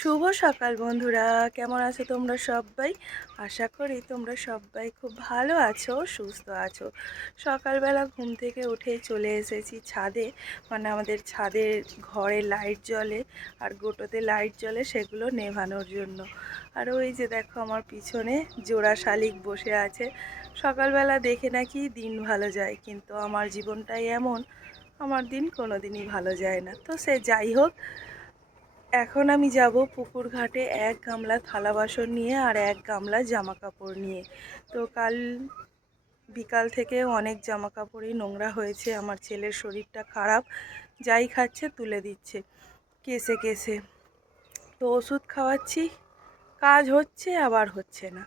শুভ সকাল বন্ধুরা। কেমন আছো তোমরা সবাই? আশা করি তোমরা সবাই খুব ভালো আছো, সুস্থ আছো। সকালবেলা ঘুম থেকে উঠে চলে এসেছি ছাদে। মানে আমাদের ছাদের ঘরে লাইট জ্বলে আর গোটোতে লাইট জ্বলে সেগুলো নেভানোর জন্য। আর ওই যে দেখো আমার পিছনে জোড়া শালিক বসে আছে। সকালবেলা দেখে নাকি দিন ভালো যায়, কিন্তু আমার জীবনটাই এমন। আমার দিন কোনো দিনই ভালো যায় না। তো সে যাই হোক এখন আমি যাব পুকুর ঘাটে এক গামলা থালা বাসন নিয়ে আর এক গামলা জামা কাপড় নিয়ে। তো কাল বিকাল থেকে অনেক জামা কাপড়ই নোংরা হয়েছে, আমার ছেলের শরীরটা খারাপ, যাই খাচ্ছে তুলে দিচ্ছে কেসে কেসে। তো ওষুধ খাওয়াচ্ছি, কাজ হচ্ছে আবার হচ্ছে না।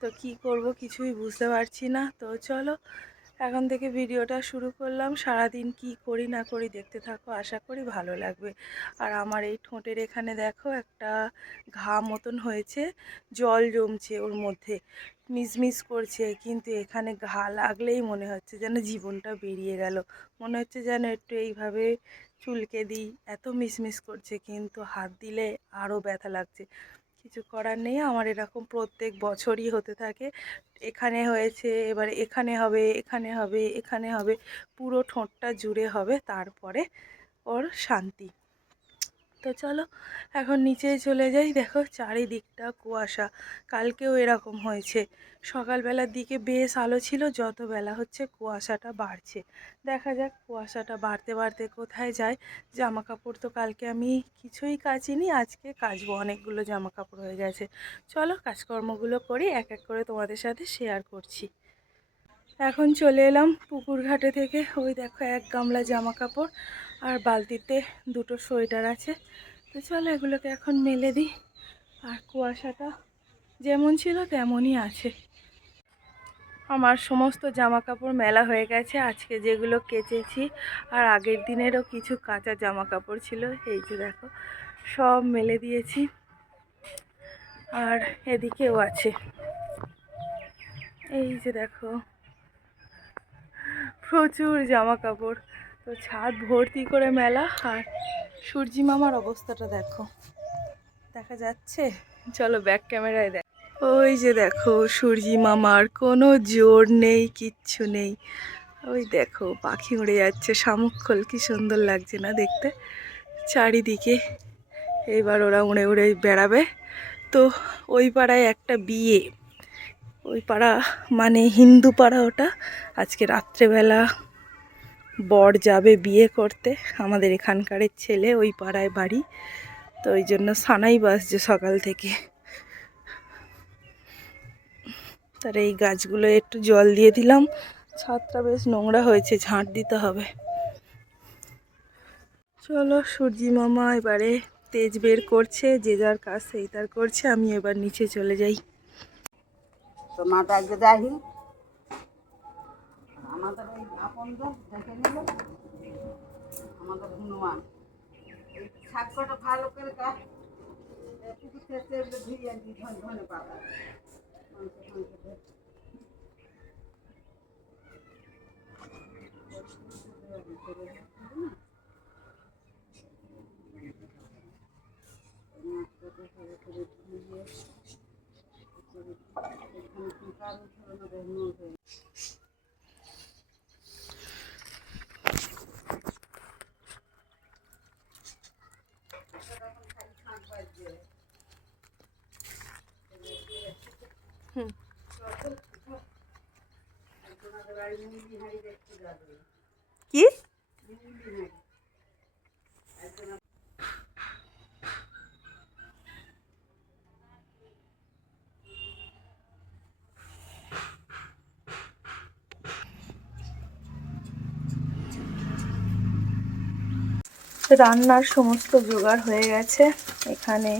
তো কি করব কিছুই বুঝতে পারছি না। তো চলো এখন থেকে ভিডিওটা শুরু করলাম। সারাদিন কি করি না করি দেখতে থাকো, আশা করি ভালো লাগবে। আর আমার এই ঠোঁটের এখানে দেখো একটা ঘা মতন হয়েছে, জল জমছে ওর মধ্যে, মিসমিস করছে, কিন্তু এখানে ঘা লাগলেই মনে হচ্ছে যেন জীবনটা বেরিয়ে গেল। মনে হচ্ছে যেন একটু এইভাবে চুলকে দিই, এত মিসমিস করছে, কিন্তু হাত দিলে আরও ব্যথা লাগছে। কিছু করার নেই। আমার এরকম প্রত্যেক বছরই হতে থাকে। এখানে হয়েছে, এবার এখানে হবে এখানে হবে এখানে হবে। পুরো ঠোঁটটা জুড়ে হবে। তারপরে ওর শান্তি। তো চলো, এখন নিচে চলে যাই। দেখো চারিদিকটা কুয়াশা। কালকেও এরকম হয়েছে। সকালবেলার দিকে বেশ আলো ছিল যত বেলা হচ্ছে কুয়াশাটা বাড়ছে। দেখা যাক কুয়াশাটা বাড়তে বাড়তে কোথায় যায়। জামা কাপড় তো কালকে আমি কিছুই কাচিনি, আজকে কাচবো। অনেকগুলো জামা কাপড় হয়ে গেছে। চলো কাজকর্মগুলো করি এক এক করে তোমাদের সাথে শেয়ার করছি। এখন চলে এলাম পুকুর ঘাটে থেকে। ওই দেখো এক গামলা জামা কাপড় আর বালতিতে দুটো সোয়েটার আছে। তো চলো এগুলোকে এখন মেলে দিই। আর কুয়াশাটা যেমন ছিল তেমনই আছে। আমার সমস্ত জামা কাপড় মেলা হয়ে গেছে। আজকে যেগুলো কেচেছি আর আগের দিনেরও কিছু কাঁচা জামা কাপড় ছিল, এই যে দেখো, সব মেলে দিয়েছি। আর এদিকেও আছে। এই যে দেখো, প্রচুর জামা কাপড় তো ছাদ ভর্তি করে মেলা, আর সূর্যি মামার অবস্থাটা দেখো। দেখা যাচ্ছে? চলো ব্যাক ক্যামেরায় দেখ। ওই যে দেখো, সূর্যি মামার কোনো জোর নেই, কিচ্ছু নেই। ওই দেখো, পাখি উড়ে যাচ্ছে শামুক খোল কি সুন্দর লাগছে না দেখতে? চারিদিকে এইবার ওরা উড়ে উড়ে বেড়াবে। তো ওই পাড়ায় একটা বিয়ে। ওই পাড়া মানে হিন্দু পাড়া ওটা। আজকে রাত্রেবেলা বর যাবে বিয়ে করতে। আমাদের এখানকারের ছেলে ওই পাড়ায় বাড়ি। তো ওই জন্য সানাই বাসছে সকাল থেকে। তার এই গাছগুলো একটু জল দিয়ে দিলাম। ছাদটা বেশ নোংরা হয়েছে, ঝাঁট দিতে হবে। চলো, সূর্যি মামা এবারে তেজ বের করছে, যে যার কাজ সেই তার করছে, আমি এবার নিচে চলে যাই। তো মাটা আজকে আমাদের ওই আপনজন, দেখে নিল। আমাদের হনুমান। এই শাক ভালো করে ধুয়ে ধনে পাতা। ফাংস দিয়ে। মাছটাকে ভালো করে ধুয়ে হুম কি? রান্নার সমস্ত জোগাড় হয়ে গেছে। এখানে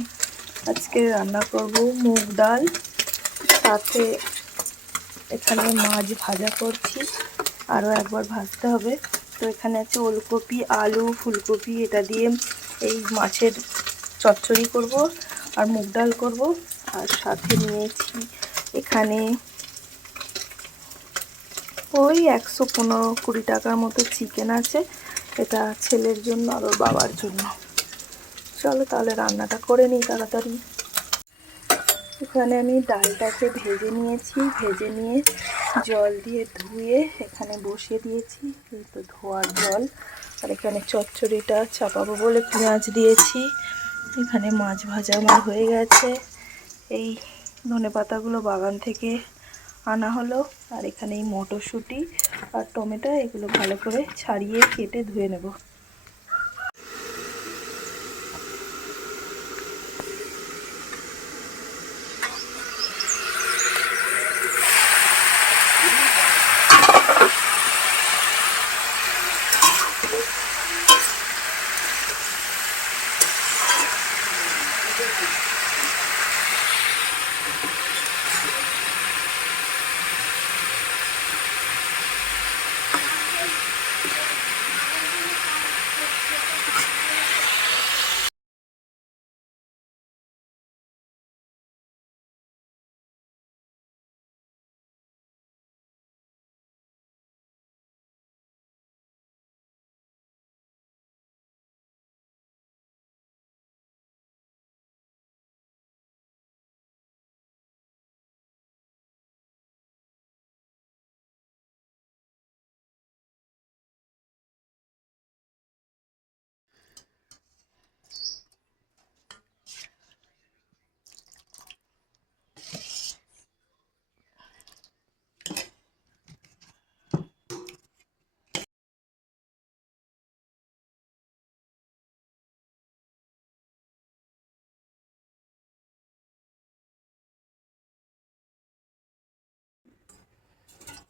আজকে রান্না করব মুগ ডাল সাথে এখানে মাছ ভাজা করছি। আরও একবার ভাজতে হবে। তো এখানে আছে ওলকপি, আলু, ফুলকপি, এটা দিয়ে এই মাছের চচ্চড়ি করব আর মুগ ডাল করব। আর সাথে নিয়েছি এখানে ওই একশো পনেরো কুড়ি টাকার মতো চিকেন আছে। এটা ছেলের জন্য আর বাবার জন্য। চলো তাহলে রান্নাটা করে নিই তাড়াতাড়ি। এখানে আমি ডালটাকে ভেজে নিয়েছি, ভেজে নিয়ে জল দিয়ে ধুয়ে এখানে বসিয়ে দিয়েছি। এই তো ধোয়ার জল। আর এখানে চচ্চড়িটা চাপাবো বলে পেঁয়াজ দিয়েছি। এখানে মাছ ভাজা আমার হয়ে গেছে। এই ধনে পাতাগুলো বাগান থেকে আনা হলো। আর এখানে এই মটরশুঁটি আর টমেটো, এগুলো ভালো করে ছাড়িয়ে কেটে ধুয়ে নেব।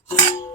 이제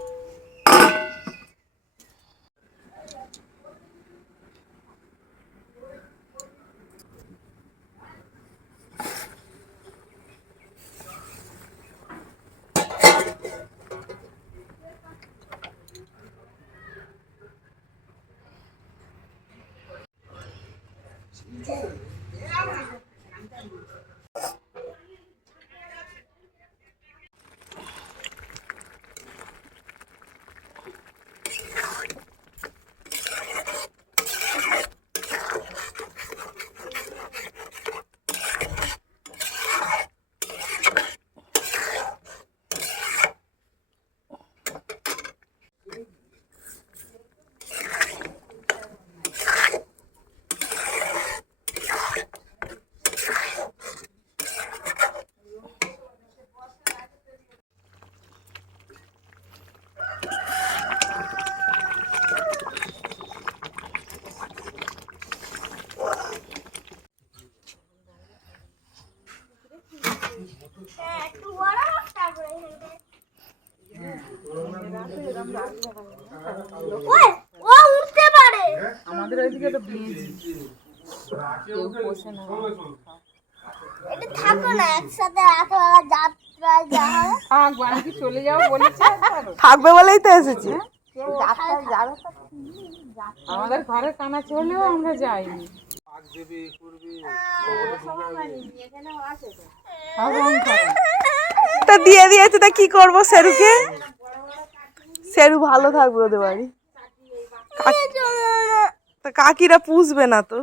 আমাদের ওইদিকে তো বিয়েছি কেউ পোষে না। এটা থাকো না একসাথে রাতবেলা যাত্রায় যাওয়া হয়। চলে যাও বলেছে থাকবে বলেই তো এসেছি। যাত্রায় যাবে আমাদের ঘরে কানা চলেও আমরা যাইনি। তা দিয়ে দিয়েছে তা কি করব সেরুকে? সেরু ভালো থাকবে ওদের বাড়ি। তা কাকিরা পুষবে না তো।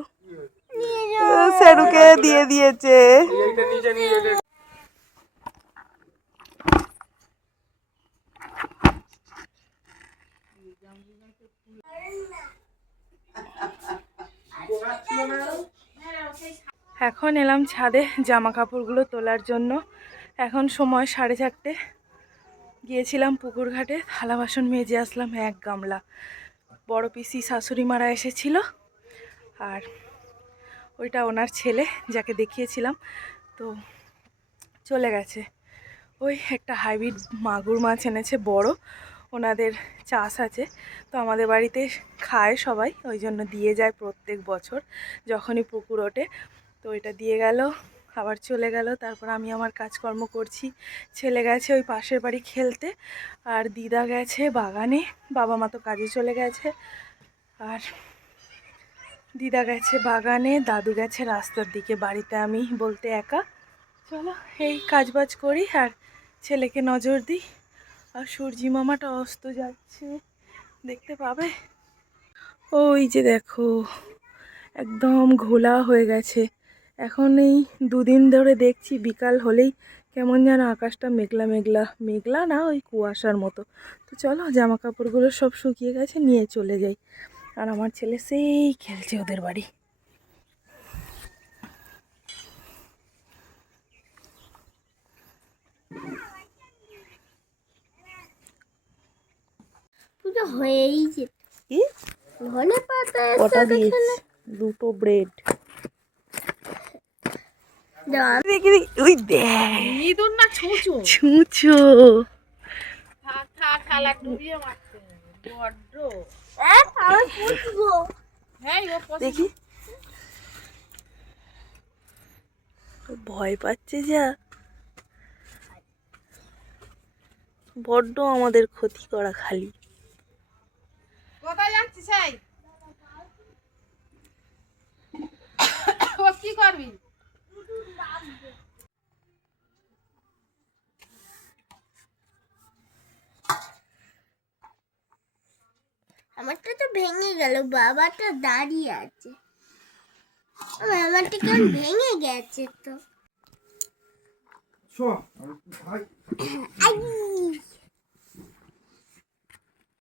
সেরুকে দিয়ে দিয়েছে। এখন এলাম ছাদে জামা কাপড়গুলো তোলার জন্য। এখন সময় সাড়ে চারটে। গিয়েছিলাম পুকুর ঘাটে থালা বাসন মেজে আসলাম এক গামলা। বড় পিসি শাশুড়ি মারা এসেছিল। আর ওইটা ওনার ছেলে যাকে দেখিয়েছিলাম, তো চলে গেছে। ওই একটা হাইব্রিড মাগুর মাছ এনেছে, বড়। ওনাদের চাষ আছে। তো আমাদের বাড়িতে খায় সবাই, ওই জন্য দিয়ে যায় প্রত্যেক বছর, যখনই পুকুর ওঠে। তো এটা দিয়ে গেল। আবার চলে গেল, তারপর আমি আমার কাজকর্ম করছি। ছেলে গেছে ওই পাশের বাড়ি খেলতে, আর দিদা গেছে বাগানে, বাবা মা তো কাজে চলে গেছে। আর দিদা গেছে বাগানে, দাদু গেছে রাস্তার দিকে বাড়িতে আমি বলতে একা। চলো, এই কাজবাজ করি আর ছেলেকে নজর দিই। আর সূর্যি মামাটা অস্ত যাচ্ছে, দেখতে পাবে? ওই যে দেখো, একদম ঘোলা হয়ে গেছে। এখন এই দুদিন ধরে দেখছি বিকাল হলেই কেমন যেন আকাশটা মেঘলা মেঘলা মেঘলা না ওই কুয়াশার মতো। তো চলো জামা কাপড়গুলো সব শুকিয়ে গেছে নিয়ে চলে যাই। আর আমার ছেলে সেই খেলছে ওদের বাড়ি। হয়েই যেত কি? ধনে পাতা দিয়েছি? দুটো ব্রেড দেওয়া দেখি ওই দেখ ইঁদুর না ছুঁচু। ছুঁচো। থাক থাক খালা ডুবিয়ে মারছে বড্ড। আমি পুষবো হ্যাঁ ও পছন্দ দেখি। ভয় পাচ্ছে যা। বড্ড আমাদের ক্ষতি করা খালি। কোথায় যাচ্ছিস সেই কি করবি আমারটা তো ভেঙে গেল বাবাটা দাঁড়িয়ে আছে। আমার আমারটা কেমন ভেঙে গেছে তো। চ, আর একটু খাই।